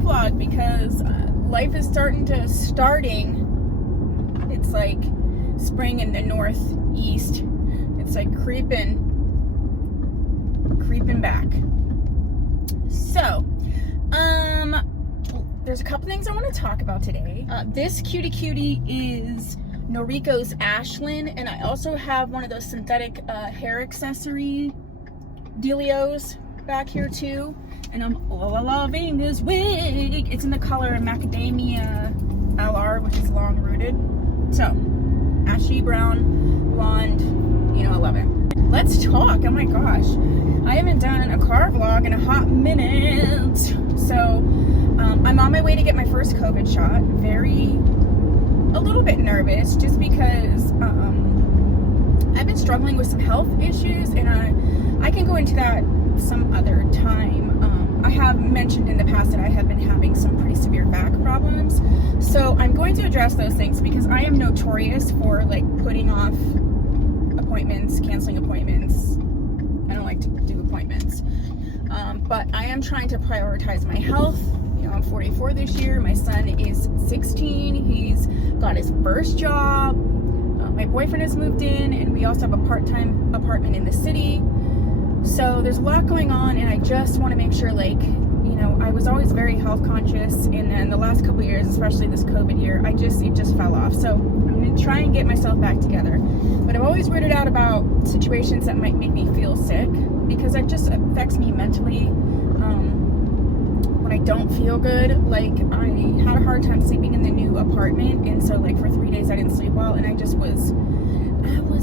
vlog because life is starting. It's like spring in the northeast. It's like creeping back. So, there's a couple things I want to talk about today. This cutie is Noriko's Ashlyn, and I also have one of those synthetic hair accessory dealios back here too. And I'm loving this wig. It's in the color Macadamia LR, which is long rooted. So, ashy brown, blonde, you know, I love it. Let's talk. Oh my gosh. I haven't done a car vlog in a hot minute. So, I'm on my way to get my first COVID shot. A little bit nervous just because I've been struggling with some health issues, and I can go into that some other time. I have mentioned in the past that I have been having some pretty severe back problems, so I'm going to address those things because I am notorious for like putting off appointments, canceling appointments. I don't like to do appointments, but I am trying to prioritize my health. You know, I'm 44 this year. My son is 16. He's got his first job. My boyfriend has moved in, and we also have a part-time apartment in the city. So there's a lot going on, and I just want to make sure, like, you know, I was always very health conscious, and then the last couple of years, especially this COVID year, it just fell off. So I'm going to try and get myself back together. But I'm always weirded out about situations that might make me feel sick, because it just affects me mentally. When I don't feel good, like, I had a hard time sleeping in the new apartment, and so like for 3 days I didn't sleep well, and I was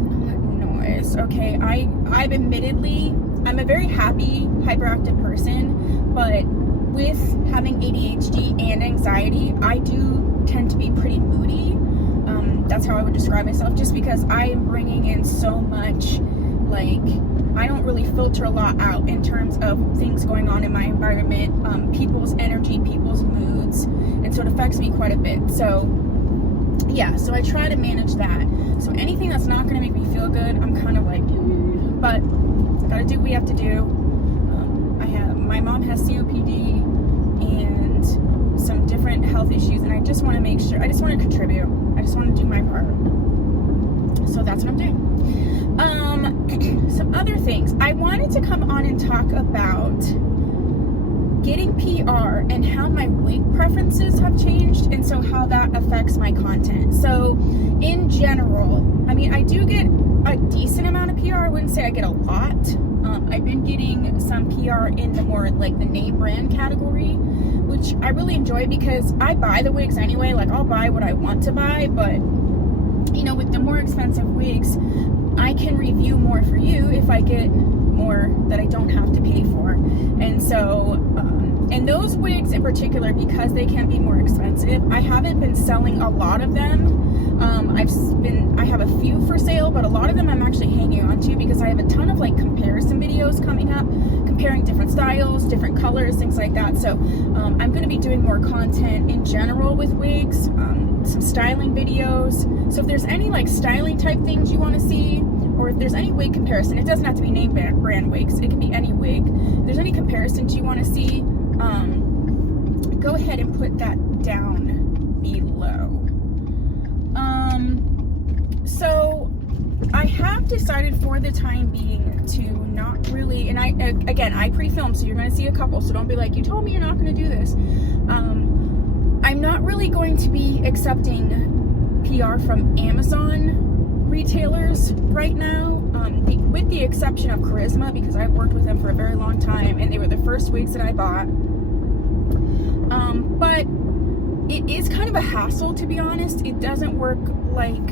not nice. Okay, I've admittedly, I'm a very happy, hyperactive person, but with having ADHD and anxiety, I do tend to be pretty moody. That's how I would describe myself, just because I am bringing in so much, like, I don't really filter a lot out in terms of things going on in my environment, people's energy, people's moods, and so it affects me quite a bit. So yeah, so I try to manage that. So anything that's not going to make me feel good, I'm kind of like, but gotta do what we have to do. My mom has COPD and some different health issues, and I just want to make sure, I just want to contribute. I just want to do my part. So that's what I'm doing. Some other things. I wanted to come on and talk about getting PR and how my wig preferences have changed, and so how that affects my content. So in general, I mean, I do get a decent amount of PR. I wouldn't say I get a lot. I've been getting some PR in the more like the name brand category, which I really enjoy because I buy the wigs anyway. Like, I'll buy what I want to buy, but you know, with the more expensive wigs, I can review more for you if I get more that I don't have to pay for. And so, and those wigs in particular, because they can be more expensive, I haven't been selling a lot of them. I have a few for sale, but a lot of them I'm actually hanging on to because I have a ton of like comparison videos coming up, comparing different styles, different colors, things like that. So I'm going to be doing more content in general with wigs, some styling videos. So if there's any like styling type things you want to see, or if there's any wig comparison, it doesn't have to be name brand wigs, it can be any wig. If there's any comparisons you want to see, go ahead and put that down below. So I have decided for the time being to not really, and I pre-film, so you're going to see a couple, so don't be like, you told me you're not going to do this. I'm not really going to be accepting PR from Amazon retailers right now, with the exception of Charisma, because I've worked with them for a very long time, and they were the first wigs that I bought. But it is kind of a hassle, to be honest. It doesn't work like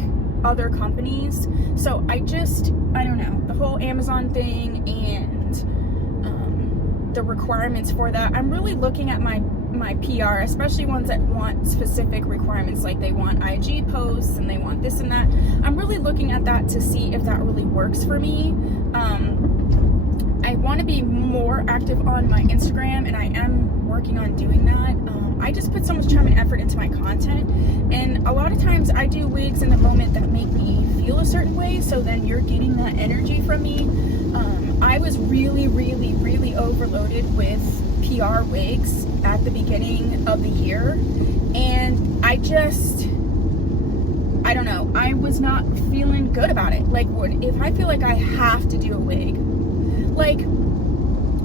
other companies. So I don't know, the whole Amazon thing and the requirements for that. I'm really looking at my PR, especially ones that want specific requirements, like they want IG posts and they want this and that. I'm really looking at that to see if that really works for me. I want to be more active on my Instagram, and I am working on doing that. I just put so much time and effort into my content, and a lot of times I do wigs in the moment that make me feel a certain way, so then you're getting that energy from me. I was really overloaded with PR wigs at the beginning of the year, and I don't know, I was not feeling good about it. Like, if I feel like I have to do a wig, like,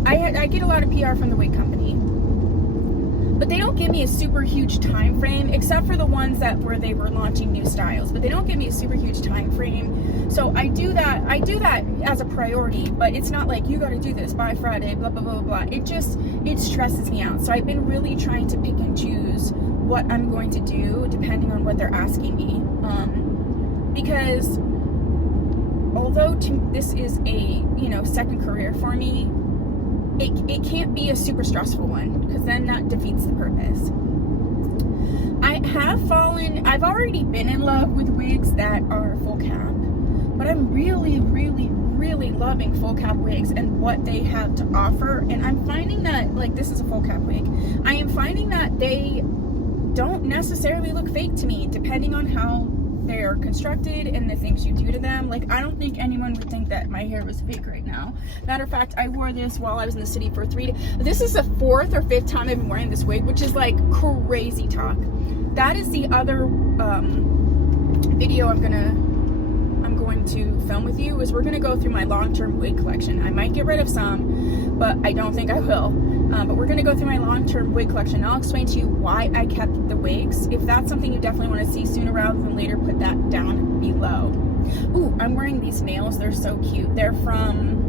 I get a lot of PR from the wig company, but they don't give me a super huge time frame, except for the ones where they were launching new styles, but they don't give me a super huge time frame. So I do that as a priority, but it's not like, you got to do this by Friday, blah, blah, blah, blah. It stresses me out. So I've been really trying to pick and choose what I'm going to do depending on what they're asking me. Because although this is a, second career for me, it can't be a super stressful one, because then that defeats the purpose. I've already been in love with wigs that are full cap, but I'm really, really, really loving full cap wigs and what they have to offer. And I'm finding that, like, this is a full cap wig, I am finding that they don't necessarily look fake to me, depending on how they're constructed and the things you do to them. Like, I don't think anyone would think that my hair was fake right now. Matter of fact, I wore this while I was in the city for 3 days. This is the 4th or 5th time I've been wearing this wig, which is like crazy talk. That is the other video I'm going to film with you, is we're gonna go through my long-term wig collection. I might get rid of some, but I don't think I will. But we're gonna go through my long-term wig collection. I'll explain to you why I kept the wigs. If that's something you definitely want to see sooner rather than later, put that down below. Ooh, I'm wearing these nails. They're so cute. They're from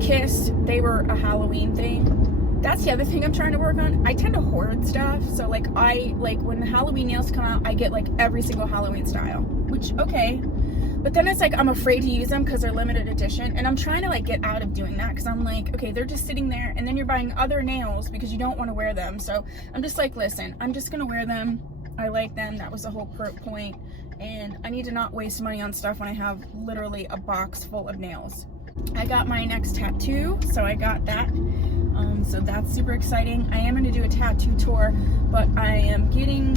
Kiss. They were a Halloween thing. That's the other thing I'm trying to work on. I tend to hoard stuff. So like when the Halloween nails come out, I get like every single Halloween style, which, okay. But then it's like, I'm afraid to use them because they're limited edition. And I'm trying to like get out of doing that, because I'm like, okay, they're just sitting there, and then you're buying other nails because you don't want to wear them. So I'm just like, listen, I'm just going to wear them. I like them. That was the whole point. And I need to not waste money on stuff when I have literally a box full of nails. I got my next tattoo, so I got that. So that's super exciting. I am going to do a tattoo tour, but I am getting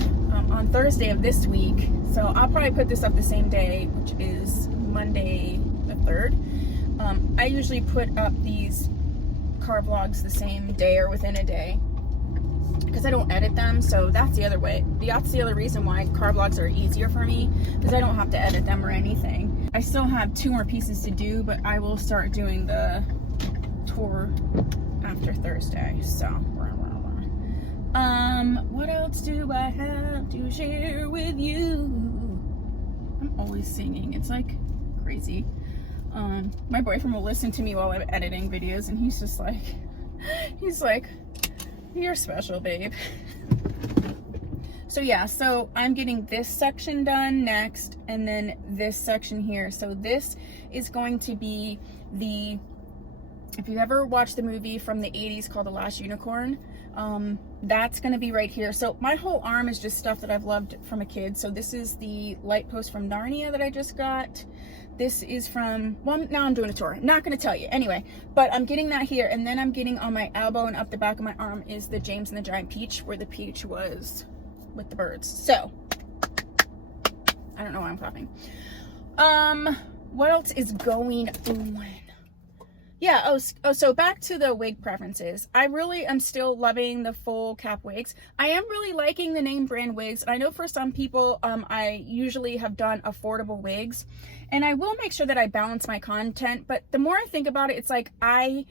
on Thursday of this week, so I'll probably put this up the same day, which is Monday the 3rd. I usually put up these car vlogs the same day or within a day, because I don't edit them. So that's the other way. That's the other reason why car vlogs are easier for me, because I don't have to edit them or anything. I still have 2 more pieces to do, but I will start doing the tour after Thursday. So what else do I have to share with you? I'm always singing. It's like crazy. My boyfriend will listen to me while I'm editing videos, and he's just like, you're special, babe. So yeah, so I'm getting this section done next, and then this section here. So this is going to be if you ever watched the movie from the 80s called The Last Unicorn, that's going to be right here. So my whole arm is just stuff that I've loved from a kid. So this is the light post from Narnia that I just got. This is from, well, now I'm doing a tour. Not going to tell you. Anyway, but I'm getting that here. And then I'm getting on my elbow and up the back of my arm is the James and the Giant Peach, where the peach was with the birds. So, I don't know why I'm clapping. What else is going on? Yeah, so back to the wig preferences. I really am still loving the full cap wigs. I am really liking the name brand wigs. I know for some people, I usually have done affordable wigs, and I will make sure that I balance my content. But the more I think about it, it's like, I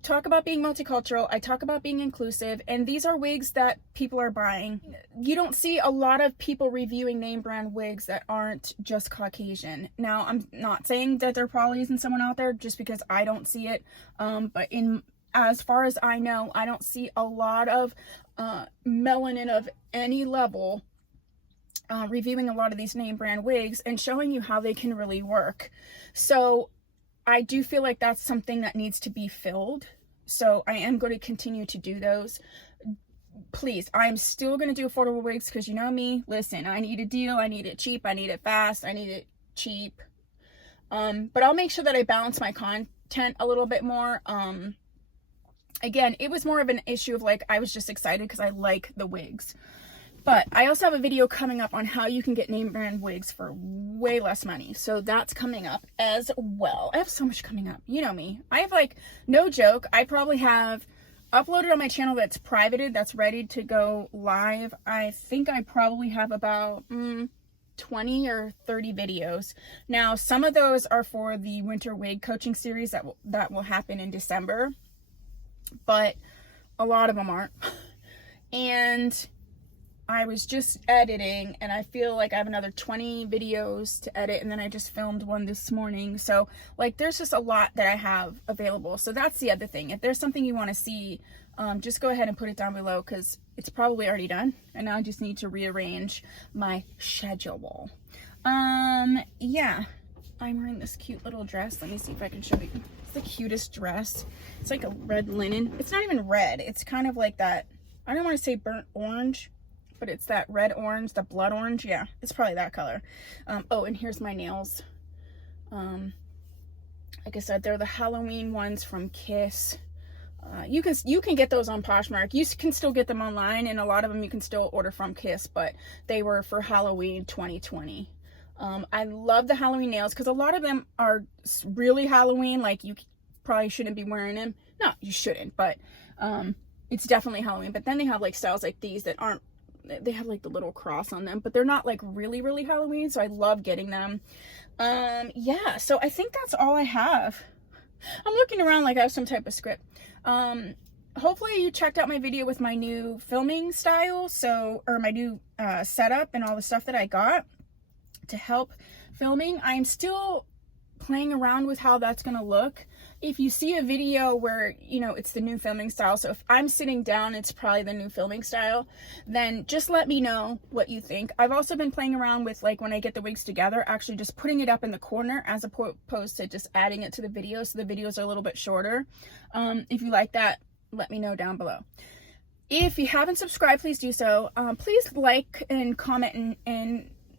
talk about being multicultural, I talk about being inclusive, and these are wigs that people are buying. You don't see a lot of people reviewing name brand wigs that aren't just Caucasian. Now, I'm not saying that there probably isn't someone out there, just because I don't see it, but as far as I know, I don't see a lot of melanin of any level reviewing a lot of these name brand wigs and showing you how they can really work. So I do feel like that's something that needs to be filled. So I am going to continue to do those. Please, I'm still going to do affordable wigs, because you know me. Listen, I need a deal. I need it cheap. I need it fast. I need it cheap. But I'll make sure that I balance my content a little bit more. Again, it was more of an issue of like, I was just excited because I like the wigs. But I also have a video coming up on how you can get name brand wigs for way less money. So that's coming up as well. I have so much coming up. You know me. I have, like, no joke, I probably have uploaded on my channel that's privated, that's ready to go live. I think I probably have about 20 or 30 videos. Now, some of those are for the winter wig coaching series that will happen in December, but a lot of them aren't. And I was just editing, and I feel like I have another 20 videos to edit, and then I just filmed one this morning. So like there's just a lot that I have available. So that's the other thing. If there's something you want to see, just go ahead and put it down below, because it's probably already done, and now I just need to rearrange my schedule. Yeah, I'm wearing this cute little dress. Let me see if I can show you. It's the cutest dress. It's like a red linen. It's not even red. It's kind of like that, I don't want to say burnt orange, but it's that red orange, the blood orange. Yeah, it's probably that color. Oh, and here's my nails. Like I said, they're the Halloween ones from Kiss. You can get those on Poshmark. You can still get them online, and a lot of them you can still order from Kiss, but they were for Halloween 2020. I love the Halloween nails because a lot of them are really Halloween. Like, you probably shouldn't be wearing them. No, you shouldn't, but it's definitely Halloween. But then they have like styles like these that aren't, they have like the little cross on them, but they're not like really Halloween, so I love getting them. Yeah, so I think that's all I have. I'm looking around like I have some type of script. Hopefully you checked out my video with my new filming style, or my new setup and all the stuff that I got to help filming. I'm still playing around with how that's gonna look. If you see a video where, you know, it's the new filming style, so if I'm sitting down, it's probably the new filming style, then just let me know what you think. I've also been playing around with, like, when I get the wigs together, actually just putting it up in the corner as opposed to just adding it to the video, so the videos are a little bit shorter. If you like that, let me know down below. If you haven't subscribed, please do so. Please like and comment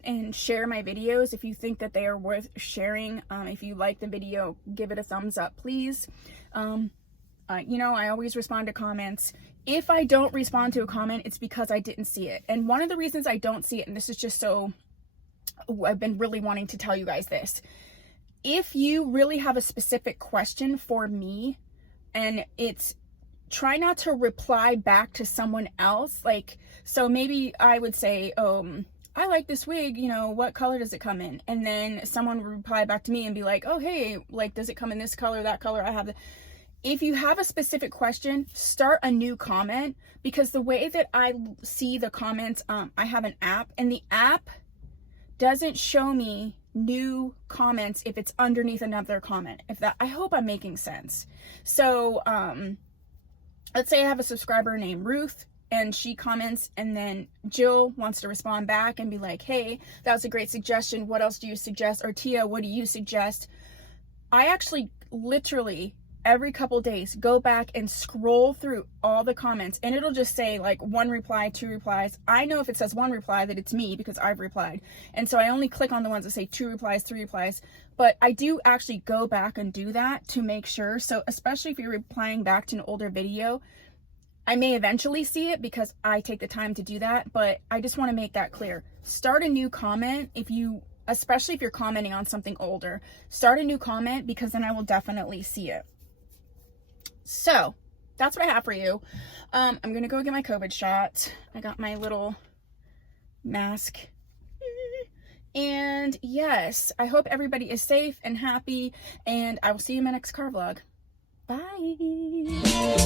and share my videos if you think that they are worth sharing. If you like the video, give it a thumbs up, please. You know, I always respond to comments. If I don't respond to a comment, it's because I didn't see it. And one of the reasons I don't see it, and this is just so, I've been really wanting to tell you guys this. If you really have a specific question for me, and it's, try not to reply back to someone else. Like, so maybe I would say, I like this wig, you know, what color does it come in? And then someone would reply back to me and be like, oh, hey, like, does it come in this color, that color? I have the... If you have a specific question, start a new comment, because the way that I see the comments, I have an app, and the app doesn't show me new comments if it's underneath another comment. I hope I'm making sense. So, let's say I have a subscriber named Ruth, and she comments, and then Jill wants to respond back and be like, hey, that was a great suggestion. What else do you suggest? Or Tia, what do you suggest? I actually literally every couple days go back and scroll through all the comments, and it'll just say like 1 reply, 2 replies. I know if it says 1 reply that it's me because I've replied. And so I only click on the ones that say 2 replies, 3 replies. But I do actually go back and do that to make sure. So especially if you're replying back to an older video, I may eventually see it because I take the time to do that, but I just want to make that clear. Start a new comment especially if you're commenting on something older. Start a new comment, because then I will definitely see it. So that's what I have for you. I'm going to go get my COVID shot. I got my little mask. And yes, I hope everybody is safe and happy, and I will see you in my next car vlog. Bye.